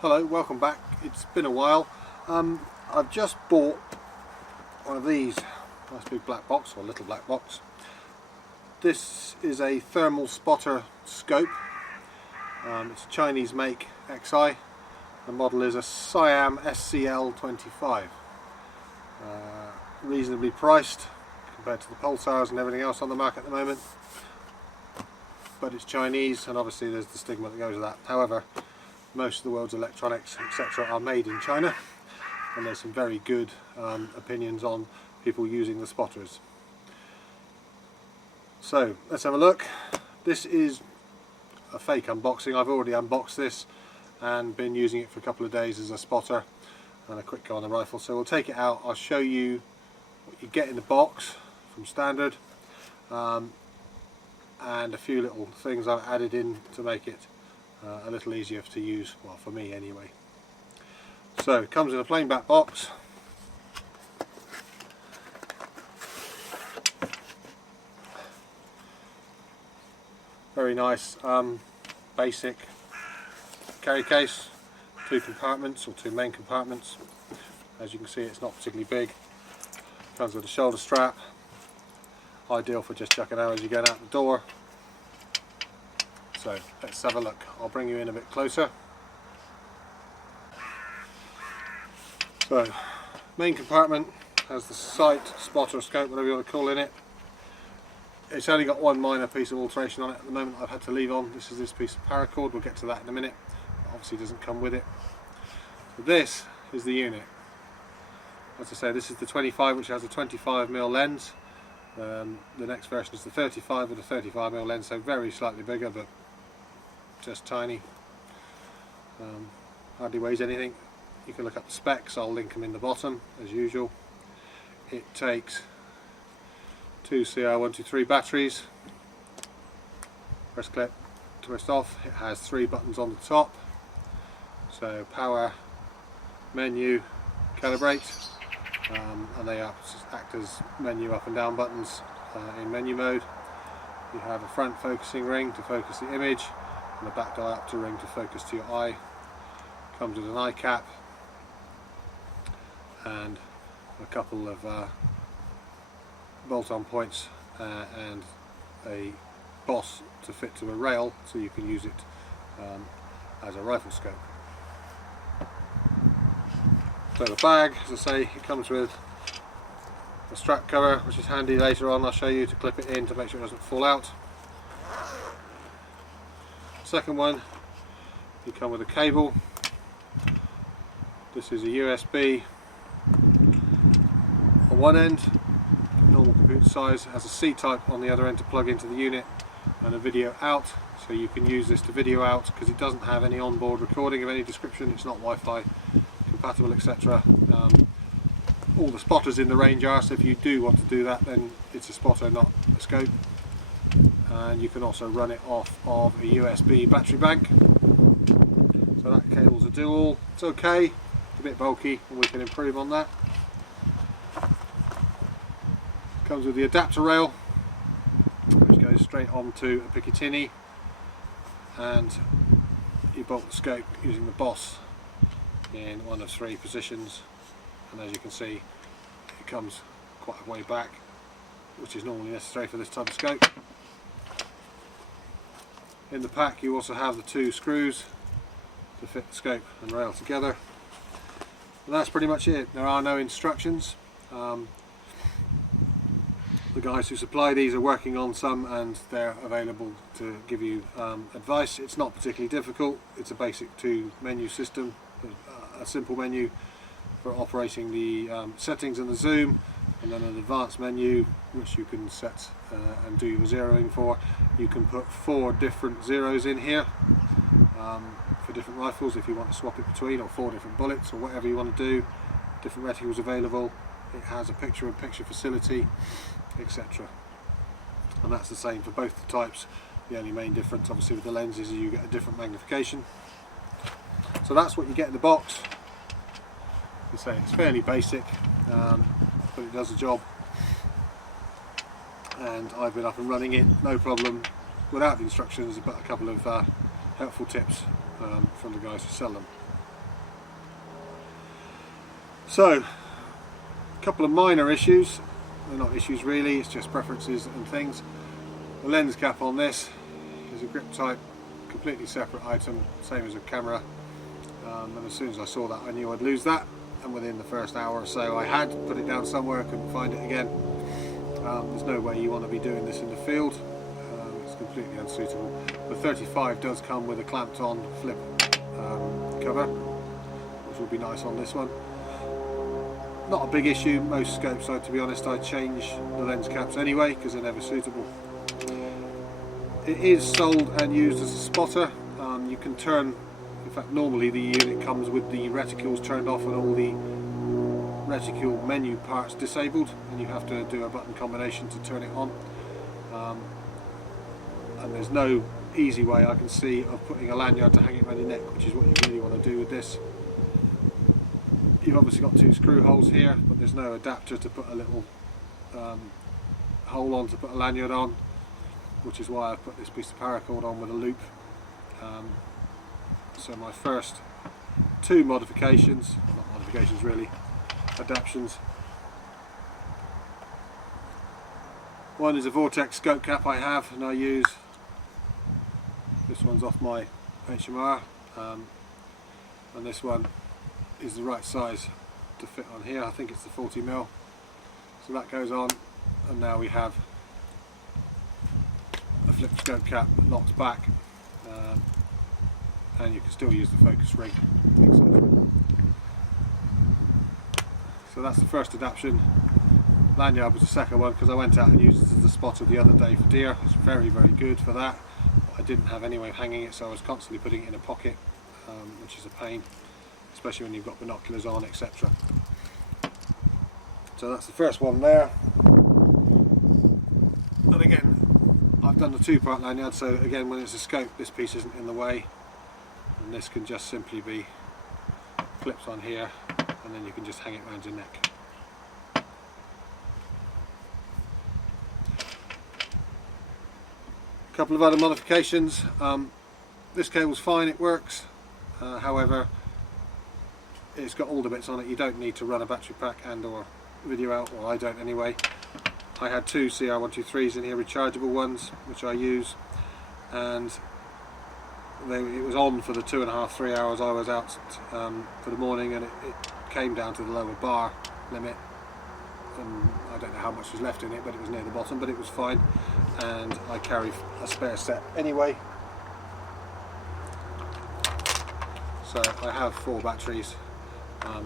Hello, welcome back. It's been a while. I've just bought one of these, nice big black box, or little black box. This is a thermal spotter scope. It's a Chinese make Xeye. The model is a Siam SCL25. Reasonably priced compared to the pulsars and everything else on the market at the moment. But it's Chinese, and obviously there's the stigma that goes with that. However, most of the world's electronics, etc., are made in China, and there's some very good opinions on people using the spotters. So let's have a look. This is a fake unboxing. I've already unboxed this and been using it for a couple of days as a spotter and a quick go on the rifle. So we'll take it out. I'll show you what you get in the box from standard, and a few little things I've added in to make it a little easier to use, well, for me anyway. So it comes in a plain black box. Very nice basic carry case, two compartments, or two main compartments. As you can see, it's not particularly big. Comes with a shoulder strap, ideal for just chucking arrows you get out the door. So let's have a look. I'll bring you in a bit closer. So main compartment has the sight, spotter, scope, whatever you want to call in it. It's only got one minor piece of alteration on it at the moment. I've had to leave on. This is this piece of paracord. We'll get to that in a minute. It obviously doesn't come with it. So this is the unit. As I say, this is the 25, which has a 25mm lens. The next version is the 35 with a 35mm lens, so very slightly bigger, but just tiny. Hardly weighs anything. You can look up the specs. I'll link them in the bottom as usual. It takes two CR123 batteries. Press clip, twist off. It has three buttons on the top. So power, menu, calibrate. And they act as menu up and down buttons in menu mode. You have a front focusing ring to focus the image, and a back diopter ring to focus to your eye. Comes with an eye cap and a couple of bolt-on points and a boss to fit to a rail, so you can use it as a rifle scope. So the bag, as I say, it comes with a strap cover, which is handy later on. I'll show you to clip it in to make sure it doesn't fall out. Second one, you come with a cable. This is a USB on one end, normal computer size. It has a C-type on the other end to plug into the unit, and a video out. So you can use this to video out because it doesn't have any onboard recording of any description. It's not Wi-Fi compatible, etc. All the spotters in the range are, so if you do want to do that, then it's a spotter, not a scope. And you can also run it off of a USB battery bank. So that cable's a dual. It's okay, it's a bit bulky, and we can improve on that. Comes with the adapter rail, which goes straight onto a Picatinny, and you bolt the scope using the boss in one of three positions, and as you can see, it comes quite a way back, which is normally necessary for this type of scope. In the pack you also have the two screws to fit the scope and rail together, and that's pretty much it. There are no instructions. The guys who supply these are working on some, and they're available to give you advice. It's not particularly difficult. It's a basic two menu system. A simple menu for operating the settings and the zoom, and then an advanced menu which you can set and do your zeroing for. You can put 4 different zeros in here for different rifles if you want to swap it between, or 4 different bullets, or whatever you want to do. Different reticles available. It has a picture-in-picture facility, etc. And that's the same for both the types. The only main difference obviously with the lenses is you get a different magnification. So that's what you get in the box. As I say, it's fairly basic, but it does the job. And I've been up and running it, no problem, without the instructions, but a couple of helpful tips from the guys who sell them. So, a couple of minor issues. They're not issues really, it's just preferences and things. The lens cap on this is a grip type, completely separate item, same as a camera. And as soon as I saw that, I knew I'd lose that. And within the first hour or so, I had put it down somewhere, I couldn't find it again. There's no way you want to be doing this in the field. It's completely unsuitable. The 35 does come with a clamped on flip cover, which will be nice on this one. Not a big issue. Most scopes, to be honest, I change the lens caps anyway because they're never suitable. It is sold and used as a spotter. You can turn, in fact normally the unit comes with the reticles turned off and all the reticle menu parts disabled, and you have to do a button combination to turn it on. And there's no easy way I can see of putting a lanyard to hang it around your neck, which is what you really want to do with this. You've obviously got two screw holes here, but there's no adapter to put a little hole on to put a lanyard on, which is why I put this piece of paracord on with a loop. So my first two modifications, not modifications really, adaptions. One is a Vortex scope cap I have and I use. This one's off my HMR, and this one is the right size to fit on here. I think it's the 40mm. So that goes on, and now we have a flip scope cap that locks back, and you can still use the focus ring, etc. So that's the first adaptation. Lanyard was the second one because I went out and used it as a spotter the other day for deer. It's very, very good for that. But I didn't have any way of hanging it, so I was constantly putting it in a pocket, which is a pain, especially when you've got binoculars on, etc. So that's the first one there. And again, I've done the two-part lanyard, so again when it's a scope this piece isn't in the way, and this can just simply be clipped on here, and then you can just hang it around your neck. A couple of other modifications. This cable's fine, it works, however it's got all the bits on it. You don't need to run a battery pack and or video out, or I don't anyway. I had two CR123s in here, rechargeable ones, which I use, and it was on for the 2.5–3 hours I was out for the morning, and it came down to the lower bar limit, and I don't know how much was left in it, but it was near the bottom, but it was fine, and I carry a spare set anyway. So I have 4 batteries.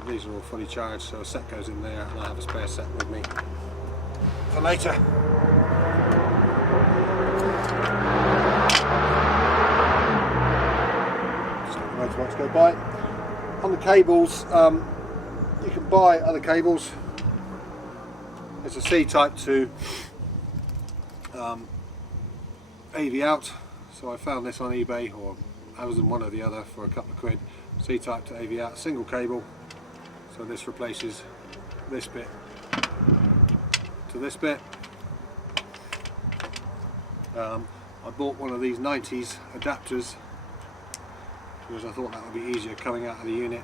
These are all fully charged, so a set goes in there, and I have a spare set with me for later. Just let the motorbikes go by. On the cables, you can buy other cables. It's a C-type to AV out, so I found this on eBay or Amazon, one or the other, for a couple of quid. C-type to AV out, single cable, so this replaces this bit to this bit. I bought one of these 90s adapters because I thought that would be easier coming out of the unit.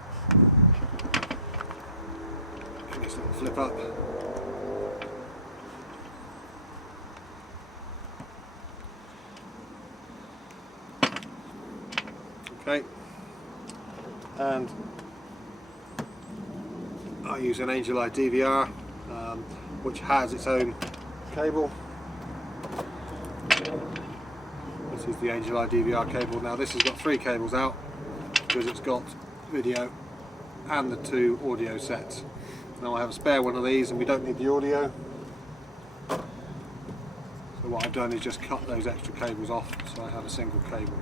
And this little flip up. Okay, and I use an Xeye DVR, which has its own cable. This is the Xeye DVR cable. Now this has got 3 cables out because it's got video and the 2 audio sets. Now I have a spare one of these and we don't need the audio. So what I've done is just cut those extra cables off, so I have a single cable.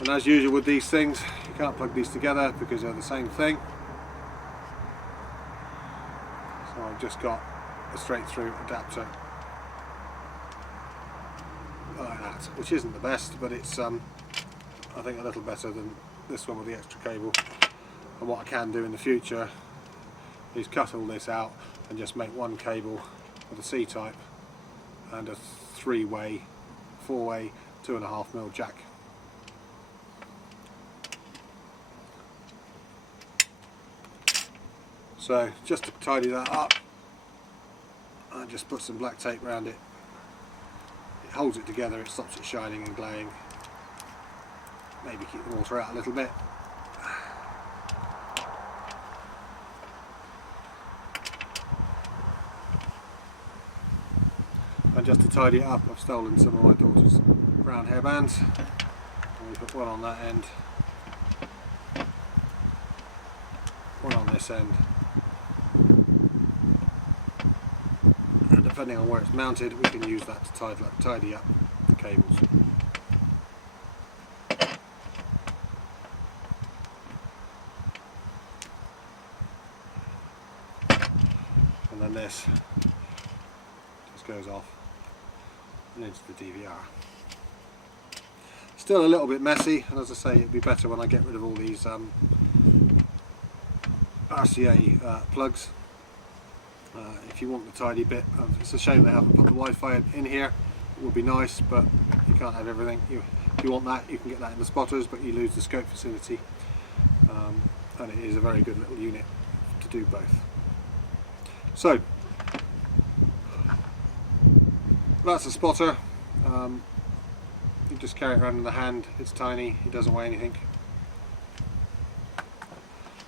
And as usual with these things, you can't plug these together because they're the same thing. So I've just got a straight through adapter like that, which isn't the best, but it's I think a little better than this one with the extra cable. And what I can do in the future is cut all this out and just make one cable with a C-type and a 3-way, 4-way 2.5mm jack. So just to tidy that up, I just put some black tape around it. It holds it together, it stops it shining and glowing. Maybe keep the water out a little bit. And just to tidy it up, I've stolen some of my daughter's brown hairbands. And we put one on that end, one on this end, and depending on where it's mounted, we can use that to tidy up the cables. And then this just goes off and into the DVR. Still a little bit messy, and as I say, it'd be better when I get rid of all these RCA plugs. If you want the tidy bit, it's a shame they haven't put the Wi-Fi in here. It would be nice, but you can't have everything. If you want that, you can get that in the spotters, but you lose the scope facility. And it is a very good little unit to do both. So that's a spotter. You just carry it around in the hand. It's tiny, it doesn't weigh anything.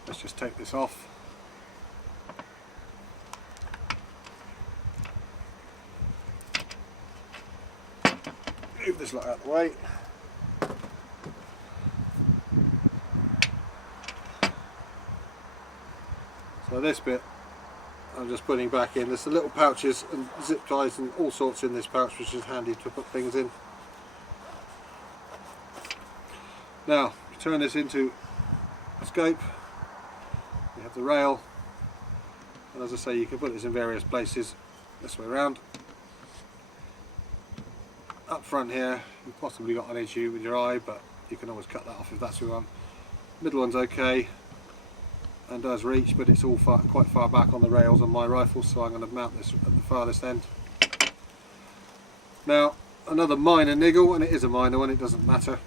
Let's just take this off. Move this lot out of the way. So this bit I'm just putting back in. There's some little pouches and zip ties and all sorts in this pouch, which is handy to put things in. Now, turn this into a scope. You have the rail, and as I say, you can put this in various places this way around. Up front here, you've possibly got an issue with your eye, but you can always cut that off if that's what you want. Middle one's okay and does reach, but it's all quite far back on the rails on my rifle, so I'm going to mount this at the farthest end. Now, another minor niggle, and it is a minor one, it doesn't matter.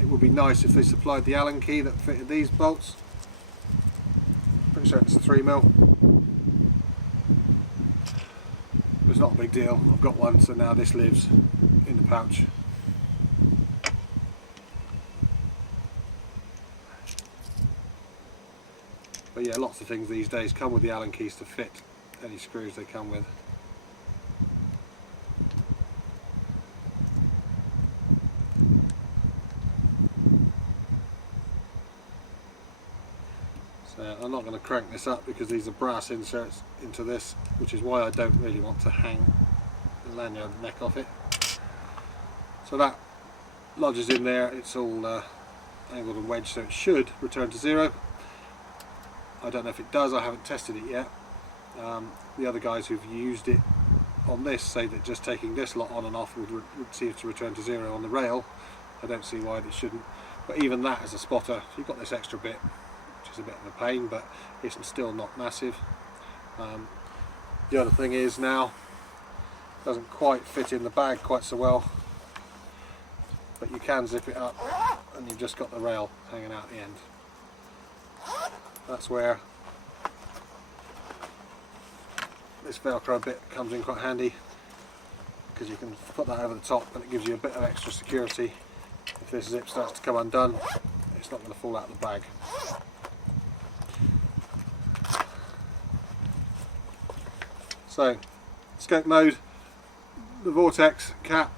It would be nice if they supplied the Allen key that fitted these bolts. Pretty certain it's a 3mm. It's not a big deal, I've got one, so now this lives in the pouch. But yeah, lots of things these days come with the Allen keys to fit any screws they come with. So I'm not going to crank this up because these are brass inserts into this, which is why I don't really want to hang the lanyard neck off it. So that lodges in there, it's all angled and wedged, so it should return to zero. I don't know if it does, I haven't tested it yet. The other guys who've used it on this say that just taking this lot on and off would seem to return to zero on the rail. I don't see why it shouldn't, but even that as a spotter, you've got this extra bit, which is a bit of a pain, but it's still not massive. The other thing is now, it doesn't quite fit in the bag quite so well, but you can zip it up and you've just got the rail hanging out the end. That's where this Velcro bit comes in quite handy, because you can put that over the top and it gives you a bit of extra security. If this zip starts to come undone, it's not going to fall out of the bag. So, scope mode, the vortex cap,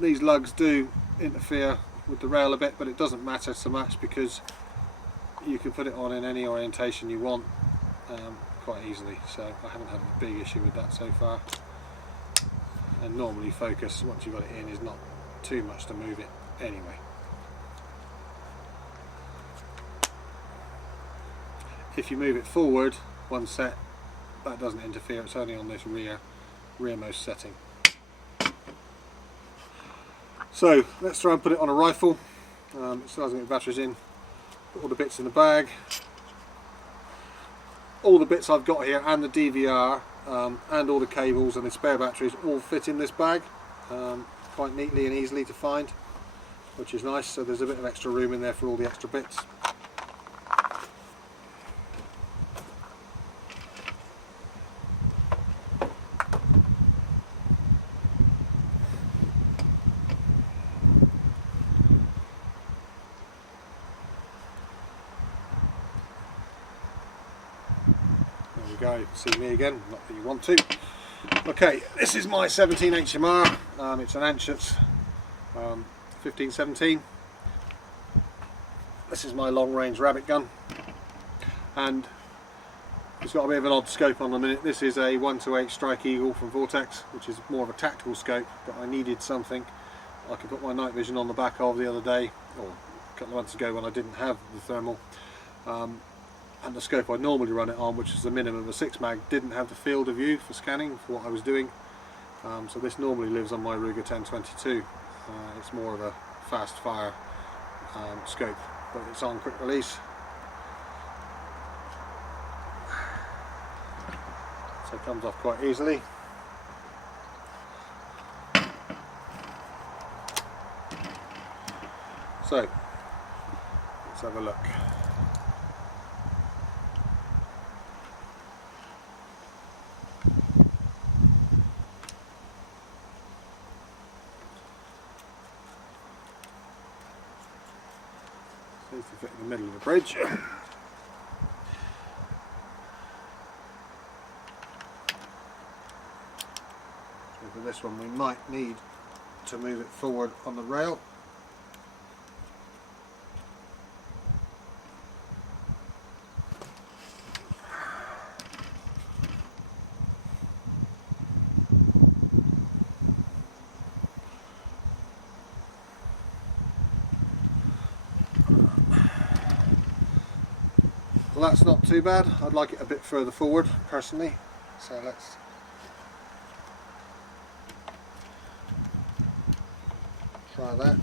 these lugs do interfere with the rail a bit, but it doesn't matter so much because you can put it on in any orientation you want quite easily, so I haven't had a big issue with that so far. And normally focus, once you've got it in, is not too much to move it anyway. If you move it forward one set, that doesn't interfere, it's only on this rearmost setting. So let's try and put it on a rifle. It still hasn't got batteries in. Put all the bits in the bag. All the bits I've got here and the DVR and all the cables and the spare batteries all fit in this bag quite neatly and easily to find, which is nice. So there's a bit of extra room in there for all the extra bits. go see me again, not that you want to. Okay, this is my 17 HMR, it's an Anshatz 1517. This is my long range rabbit gun, and it's got a bit of an odd scope on the minute. This is a 1:8 Strike Eagle from Vortex, which is more of a tactical scope, but I needed something I could put my night vision on the back of the other day, or a couple of months ago when I didn't have the thermal. And the scope I normally run it on, which is the minimum of a 6 mag, didn't have the field of view for scanning for what I was doing. So this normally lives on my Ruger 1022. It's more of a fast fire scope, but it's on quick release. So it comes off quite easily. So let's have a look. Seems to fit in the middle of the bridge. So for this one we might need to move it forward on the rail. Well, that's not too bad. I'd like it a bit further forward personally, so let's try that.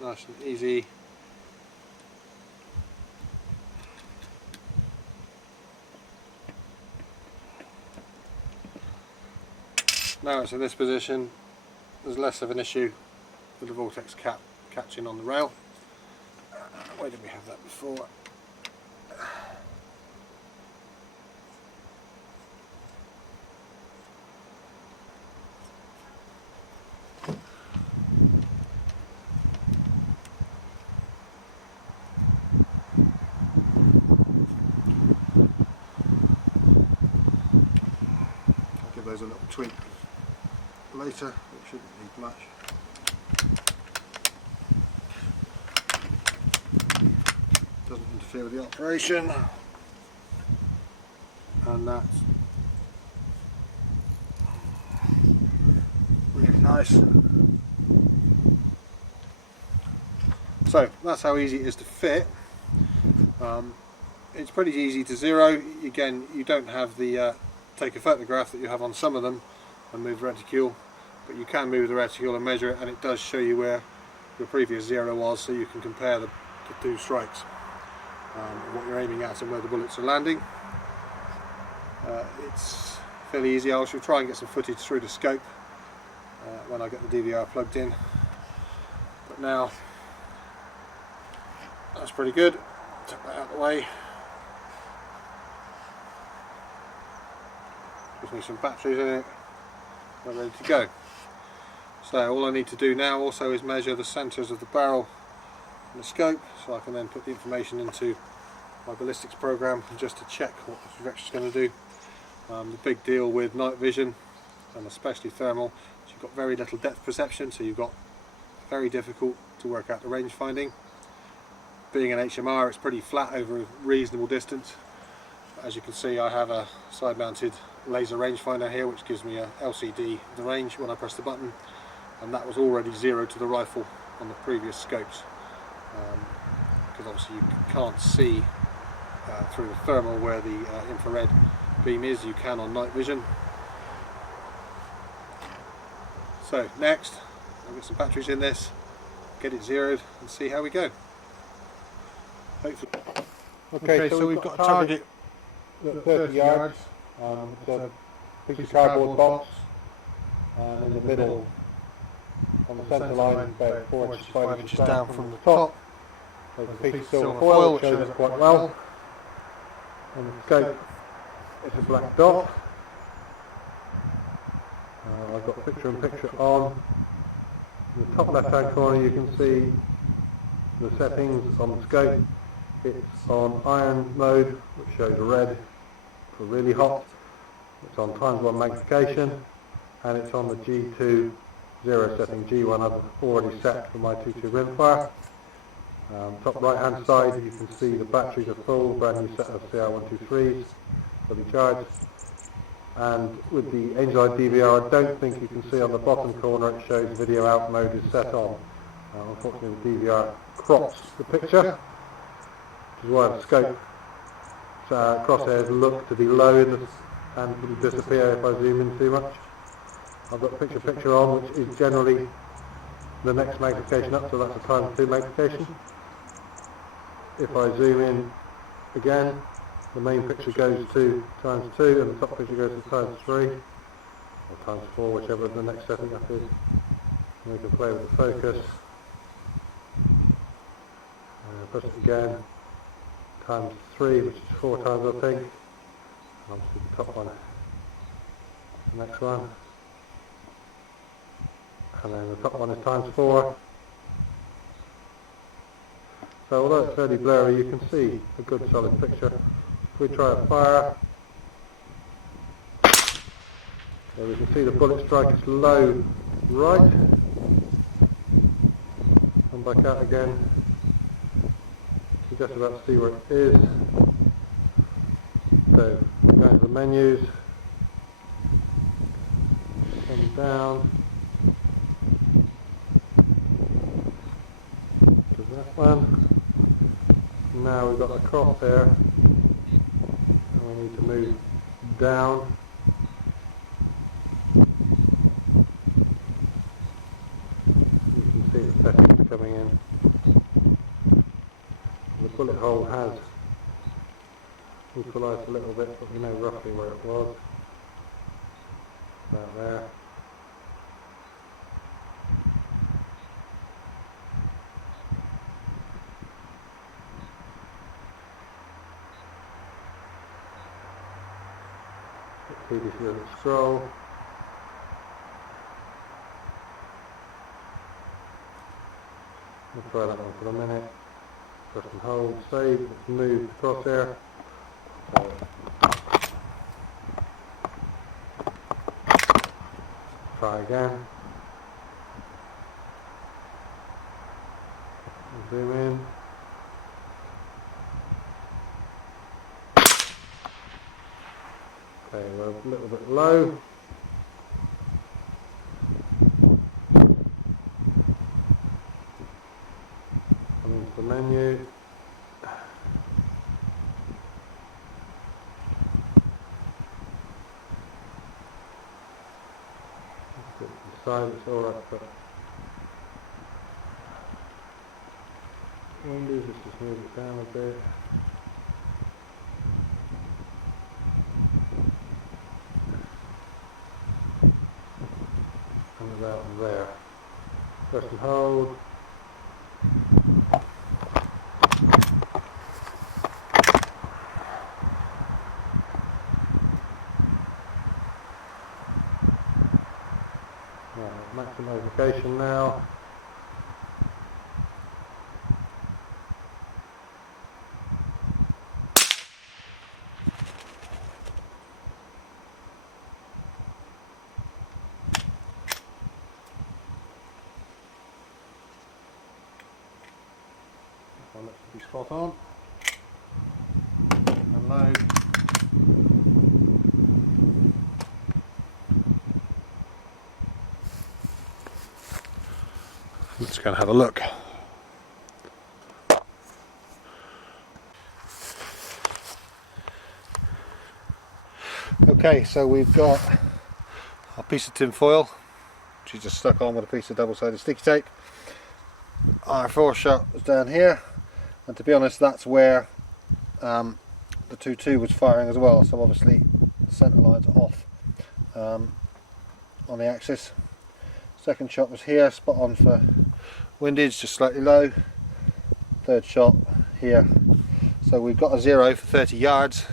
Nice and easy. Now it's in this position, there's less of an issue with the Vortex cap catching on the rail. Where did we have that before? Those a little tweak later, it shouldn't need much. Doesn't interfere with the operation, and that's really nice. So that's how easy it is to fit. It's pretty easy to zero. Again, you don't have the take a photograph that you have on some of them and move the reticule, but you can move the reticule and measure it, and it does show you where your previous zero was, so you can compare the two strikes, what you're aiming at and where the bullets are landing. It's fairly easy. I shall try and get some footage through the scope when I get the DVR plugged in, but now that's pretty good. Take that out of the way. Gives me some batteries in it, we're ready to go. So all I need to do now also is measure the centres of the barrel and the scope, so I can then put the information into my ballistics program just to check what the trajectory is going to do. The big deal with night vision, and especially thermal, is you've got very little depth perception, so you've got very difficult to work out the range finding. Being an HMR, it's pretty flat over a reasonable distance. As you can see, I have a side mounted laser rangefinder here, which gives me a LCD the range when I press the button, and that was already zeroed to the rifle on the previous scopes, because obviously you can't see through the thermal where the infrared beam is. You can on night vision. So next I'll get some batteries in this, get it zeroed and see how we go. hopefully. Okay, so we've got a target at 30 yards. It's a piece of cardboard box, and in the middle, on the centre line, about 4 inches, 5 inches down from the top, there's a piece of silver foil which shows it quite well. On the scope, it's a black dot. I've got picture-in-picture on. In the top left-hand corner, you can see the settings on the scope. It's on iron mode, which shows red for really hot. It's on ×1 magnification, and it's on the G2 0 setting. G1 I've already set for my 2.2 rimfire. Top right hand side you can see the batteries are full, brand new set of CR123s, fully charged. And with the Angel Eye DVR, I don't think you can see on the bottom corner it shows video out mode is set on. Unfortunately the DVR crops the picture, which is why the scope crosshairs look to be low and will disappear if I zoom in too much. I've got picture-in-picture on, which is generally the next magnification up, so that's a ×2 magnification. If I zoom in again, the main picture goes to ×2 and the top picture goes to ×3 or ×4, whichever the next setting up is. And we can play with the focus. Press it again, ×3, which is 4 times I think. And obviously the top one, the next one. And then the top one is ×4. So although it's fairly blurry, you can see a good solid picture. If we try a fire, so we can see the bullet strike is low right, and back out again. You just about see where it is. So go to the menus, come down to that one. Now we've got the crosshair, and we need to move down. You can see the settings coming in. The bullet hole has equalised a little bit, but we know roughly where it was. About there. TDC doesn't scroll. We'll try that one for a minute. Press and hold, save, let's move the crosshair. Try again. Zoom in. Okay, we're a little bit low. Come into the menu. Decide it's alright, but Windows, let's just move it down a bit. About there. Press and hold. Right, maximum magnification now. That looks to be spot on. And load. Let's go and have a look. Okay, so we've got a piece of tin foil, which is just stuck on with a piece of double-sided sticky tape. Our 4 shot is down here, and to be honest that's where the 2.2 was firing as well, so obviously the centre line's off on the axis. Second shot was here, spot on for windage, just slightly low. Third shot here, so we've got a 0 for 30 yards.